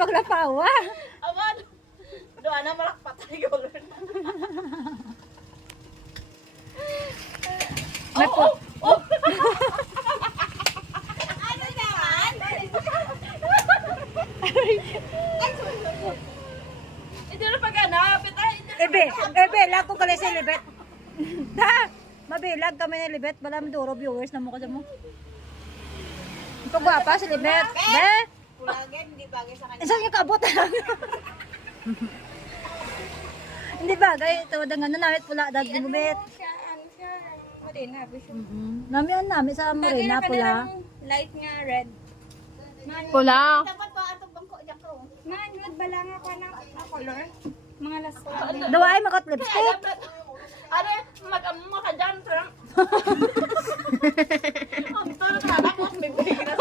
paglapawa. Aman. Doon na malakpat tayo. May po. Ano naman? Hindi na pag-anap. Ebe, lag ko kali sa libet. Da, mabilag kami ni libet. Bala maduro viewers na mo kasi mo. Pagwapa si libet. Be, Pulagin, hindi bagay sa kanya. isang yung kabot. Hindi bagay. Ito, dangan na namin pula. Dagi mo bet. Ano siya, marina. Nami sa morena pula. Light nga, red. Pula. Dapat ba ito bangko dyan ko? Man, wood ba lang ako ng color? Mga last one. Dawa ay makot lipstick. Ano, mag-amo ka dyan. Ang tulog na tapos may bigay na